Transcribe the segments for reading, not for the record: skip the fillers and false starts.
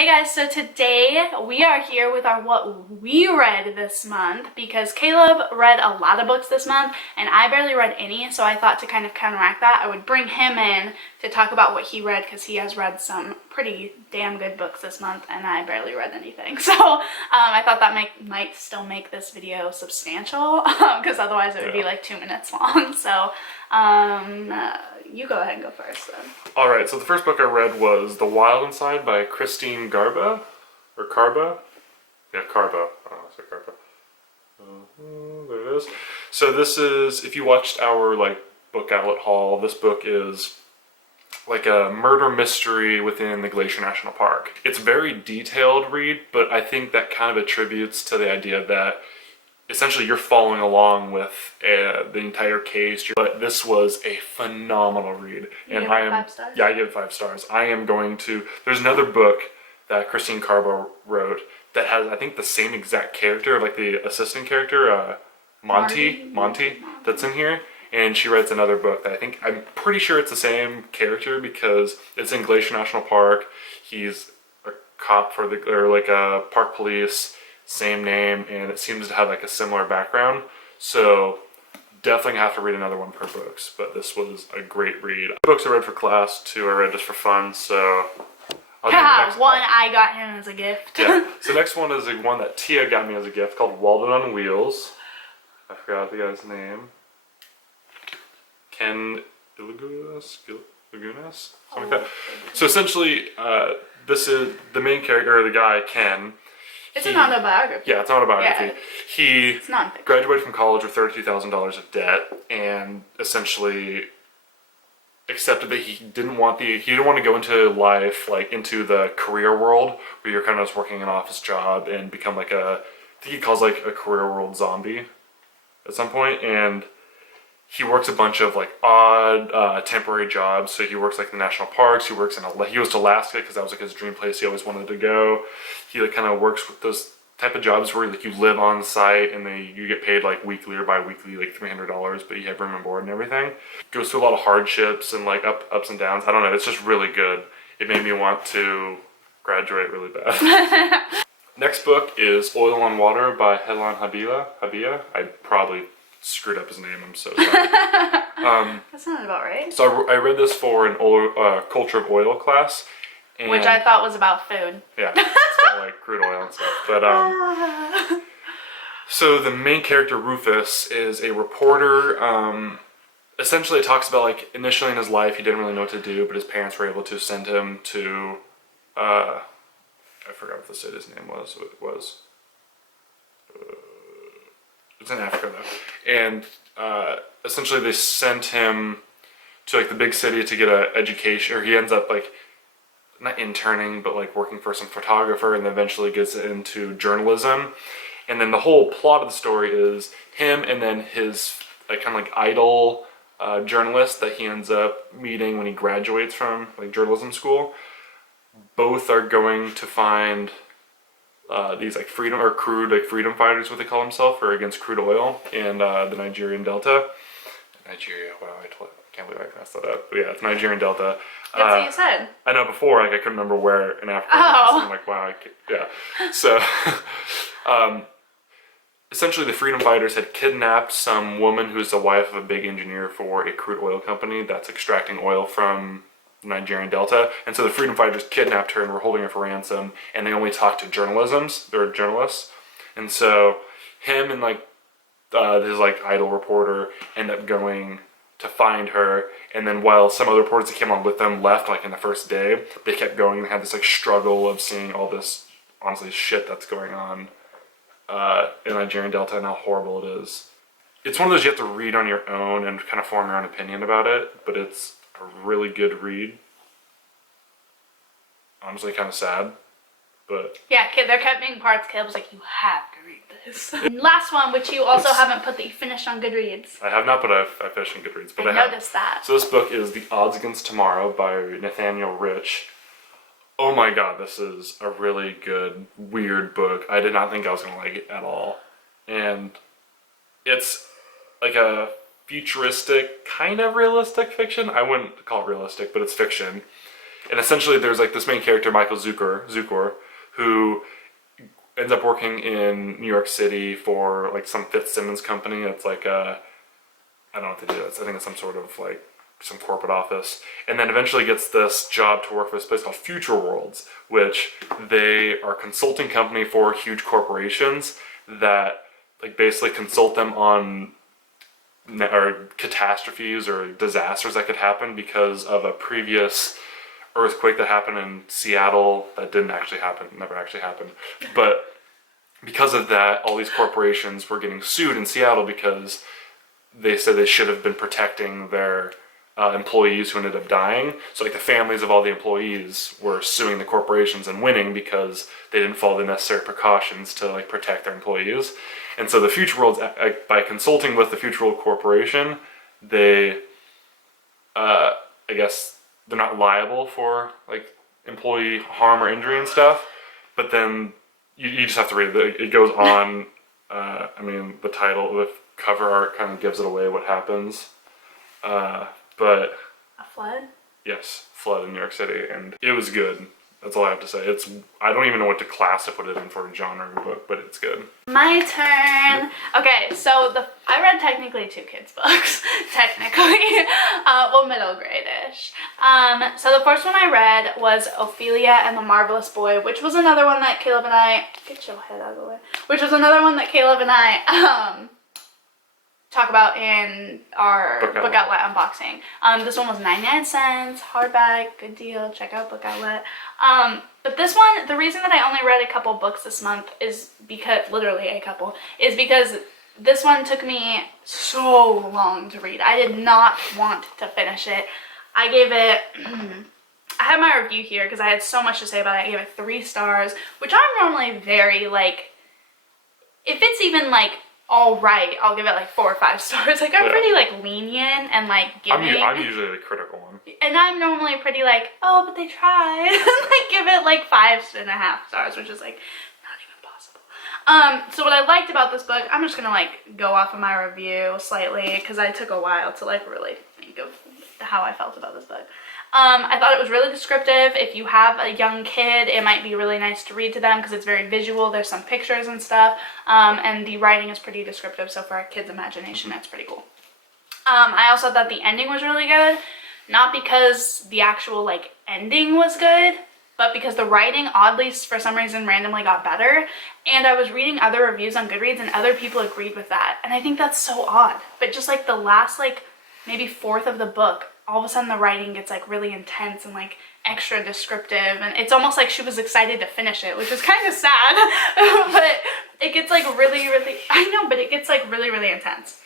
Hey guys, so today we are here with our what we read this month because Caleb read a lot of books this month and I barely read any, so I thought to kind of counteract that, I would bring him in to talk about what he read because he has read some pretty damn good books this month and I barely read anything. So I thought that might still make this video substantial because otherwise it would be like 2 minutes long. So you go ahead and go first then. Alright, so the first book I read was The Wild Inside by Christine Garba, or Carba? Yeah, Carba. I don't know, say Carba. There it is. So this is, if you watched our book outlet haul, this book is like a murder mystery within the Glacier National Park. It's a very detailed read, but I think that kind of attributes to the idea that essentially you're following along with the entire case, but this was a phenomenal read. And I am 5 stars? Yeah, I give it 5 stars. I am going to, there's another book that Christine Carbo wrote that has, I think, the same exact character, like the assistant character, Monty, that's in here. And she writes another book that I'm pretty sure it's the same character because it's in Glacier National Park. He's a cop for a park police. Same name, and it seems to have like a similar background. So definitely have to read another one per books, but this was a great read. Books I read for class, 2 I read just for fun, so I'll do the next one I got him as a gift. Yeah. So next one is one that Tia got me as a gift called Walden on Wheels. I forgot the guy's name. Ken Lagunas? Something like that. So essentially, this is the main character, or the guy, Ken. It's an autobiography. Yeah, it's an autobiography. Yeah, He non-fiction. graduated from college with $32,000 of debt, and essentially accepted that he didn't want to go into life, into the career world where you're kind of just working an office job and become I think he calls a career world zombie at some point. And he works a bunch of odd temporary jobs. So he works the national parks. He works he goes to Alaska because that was his dream place. He always wanted to go. He kind of works with those type of jobs where you live on site and you get paid weekly or bi-weekly $300, but you have room and board and everything. Goes through a lot of hardships and ups and downs. I don't know. It's just really good. It made me want to graduate really bad. Next book is Oil on Water by Helan Habia. I probably screwed up his name, I'm so sorry. That sounded about right. So I read this for an Culture of Oil class. And which I thought was about food. Yeah, it's about crude oil and stuff. But so the main character, Rufus, is a reporter. Essentially it talks about initially in his life he didn't really know what to do, but his parents were able to send him to, I forgot what the city's name was. It's in Africa though, and essentially they sent him to the big city to get an education, or he ends up not interning, but working for some photographer, and then eventually gets into journalism. And then the whole plot of the story is him and then his idol journalist that he ends up meeting when he graduates from journalism school. Both are going to find these freedom or crude freedom fighters, what they call themselves, or against crude oil in the Nigerian Delta. Nigeria, wow, I can't believe I messed that up. But yeah, it's Nigerian Delta. That's what you said. I know before, I couldn't remember where in Africa. Oh. I'm wow, yeah. So, essentially the freedom fighters had kidnapped some woman who's the wife of a big engineer for a crude oil company that's extracting oil from Nigerian Delta, and so the freedom fighters kidnapped her and were holding her for ransom, and they only talked to they're journalists, and so him and his idol reporter end up going to find her, and then while some other reporters that came on with them left in the first day, they kept going and had this struggle of seeing all this honestly shit that's going on in Nigerian Delta and how horrible it is. It's one of those you have to read on your own and kind of form your own opinion about it, but it's a really good read. Honestly, kind of sad, but yeah, there kept being parts Caleb was you have to read this. Last one, which you also haven't put that you finished on Goodreads. I have not, but I finished on Goodreads. But I noticed that. So this book is The Odds Against Tomorrow by Nathaniel Rich. Oh my god, this is a really good, weird book. I did not think I was going to like it at all. And it's a futuristic, kind of realistic fiction. I wouldn't call it realistic, but it's fiction. And essentially there's like this main character, Michael Zukor, who ends up working in New York City for like some Fitzsimmons company. It's like I don't know what they do. I think it's some sort of like some corporate office, and then eventually gets this job to work for this place called Future Worlds, which they are a consulting company for huge corporations that like basically consult them on or catastrophes or disasters that could happen because of a previous earthquake that happened in Seattle that didn't actually happen, never actually happened. But because of that, all these corporations were getting sued in Seattle because they said they should have been protecting their employees who ended up dying. So like the families of all the employees were suing the corporations and winning because they didn't follow the necessary precautions to like protect their employees. And so the Future Worlds, by consulting with the Future World Corporation, they, I guess, they're not liable for like employee harm or injury and stuff. But then you just have to read it. It goes on. I mean, the title, the cover art kind of gives it away what happens. But A flood? yes, flood in New York City, and it was good. That's all I have to say. I don't even know what to class to put it in for a genre book, but it's good. My turn. Okay, so I read technically 2 kids' books, technically. Well, middle grade-ish. So the first one I read was Ophelia and the Marvelous Boy, which was another one that Caleb and I, get your head out of the way, which was another one that Caleb and I, talk about in our Book Outlet unboxing. This one was 99¢, hardback, good deal. Check out Book Outlet. But this one, the reason that I only read a couple books this month is because, literally a couple, is because this one took me so long to read. I did not want to finish it. I gave it, I have my review here because I had so much to say about it. I gave it 3 stars, which I'm normally very, like, if it's even, like, all right, I'll give it like 4 or 5 stars. Like I'm pretty like lenient and like giving. I'm usually the critical one. And I'm normally pretty like, oh, but they tried. Like give it like 5.5 stars, which is like not even possible. So what I liked about this book, I'm just gonna like go off of my review slightly because I took a while to like really think of how I felt about this book. I thought it was really descriptive. If you have a young kid, it might be really nice to read to them because it's very visual. There's some pictures and stuff, and the writing is pretty descriptive, so for a kid's imagination, that's pretty cool. I also thought the ending was really good, not because the actual, like, ending was good, but because the writing, oddly, for some reason, randomly got better, and I was reading other reviews on Goodreads, and other people agreed with that, and I think that's so odd. But just, like, the last, like, maybe 1/4 of the book, all of a sudden the writing gets like really intense and like extra descriptive, and it's almost like she was excited to finish it, which is kind of sad. But it gets like really, I know, but it gets like really, really intense.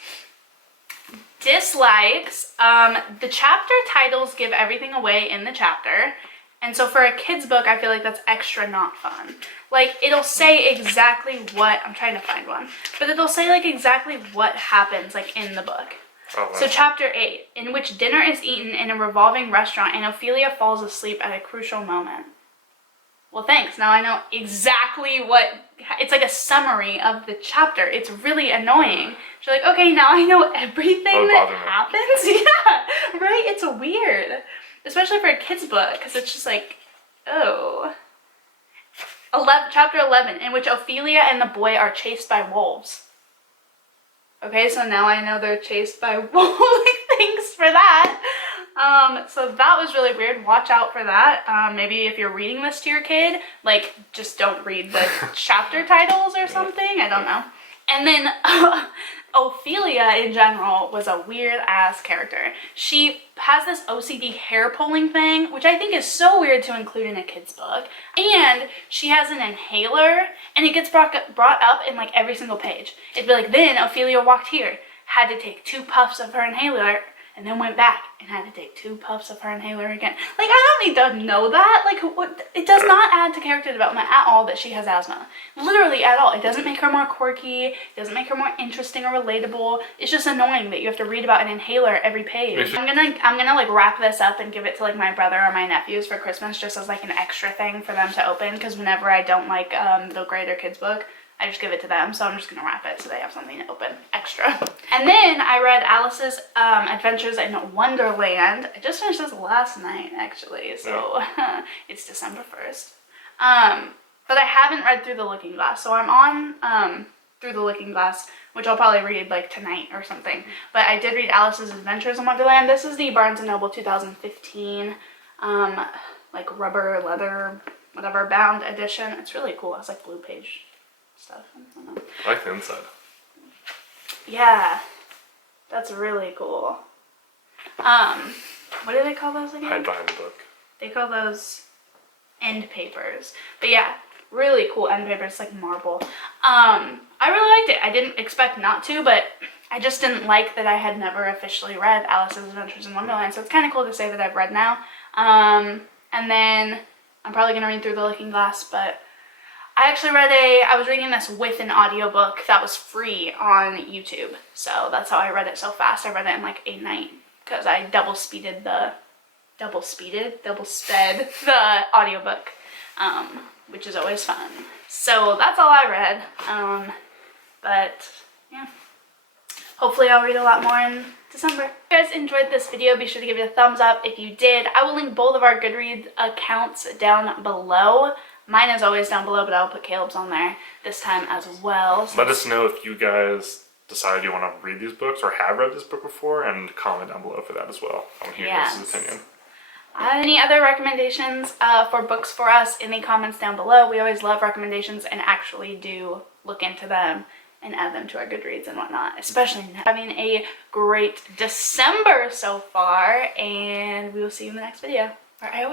Dislikes, the chapter titles give everything away in the chapter, and so for a kid's book I feel like that's extra not fun. Like it'll say exactly what, I'm trying to find one, but it'll say like exactly what happens like in the book. Oh, wow. So chapter 8, in which dinner is eaten in a revolving restaurant and Ophelia falls asleep at a crucial moment. Well, thanks. Now I know exactly what, it's like a summary of the chapter. It's really annoying. She's like, okay, now I know everything that happens. Yeah, right? It's weird. Especially for a kid's book, because it's just like, oh. Chapter 11, in which Ophelia and the boy are chased by wolves. Okay, so now I know they're chased by wolves. Thanks for that. So that was really weird. Watch out for that. Maybe if you're reading this to your kid, like, just don't read the chapter titles or something. I don't know. And then Ophelia, in general, was a weird-ass character. She has this OCD hair-pulling thing, which I think is so weird to include in a kid's book. And she has an inhaler, and it gets brought up in, like, every single page. It'd be like, then Ophelia walked here, had to take 2 puffs of her inhaler, and then went back and had to take 2 puffs of her inhaler again. Like, I don't need to know that. Like, what? It does not add to character development at all that she has asthma. Literally at all. It doesn't make her more quirky. It doesn't make her more interesting or relatable. It's just annoying that you have to read about an inhaler every page. I'm gonna like wrap this up and give it to like my brother or my nephews for Christmas, just as like an extra thing for them to open, because whenever I don't like middle grade or kids book, I just give it to them, so I'm just gonna wrap it so they have something to open extra. And then I read Alice's Adventures in Wonderland. I just finished this last night, actually, so it's December 1st. But I haven't read Through the Looking Glass, so I'm on Through the Looking Glass, which I'll probably read like tonight or something. But I did read Alice's Adventures in Wonderland. This is the Barnes & Noble 2015 like rubber, leather, whatever bound edition. It's really cool. It's like blue page stuff. I don't know. I like the inside. Yeah, that's really cool. What do they call those again? Hide behind the book. They call those end papers. But yeah, really cool end papers. It's like marble. I really liked it. I didn't expect not to, but I just didn't like that I had never officially read Alice's Adventures in Wonderland. So it's kind of cool to say that I've read now. And then I'm probably going to read Through the Looking Glass, but I actually I was reading this with an audiobook that was free on YouTube. So that's how I read it so fast. I read it in like a night because I double sped the audiobook, which is always fun. So that's all I read. But yeah, hopefully I'll read a lot more in December. If you guys enjoyed this video, be sure to give it a thumbs up if you did. I will link both of our Goodreads accounts down below. Mine is always down below, but I'll put Caleb's on there this time as well. Let us know if you guys decide you want to read these books or have read this book before, and comment down below for that as well. I want to hear your guys' opinion. Any other recommendations for books for us in the comments down below? We always love recommendations and actually do look into them and add them to our Goodreads and whatnot, especially having a great December so far, and we will see you in the next video. I always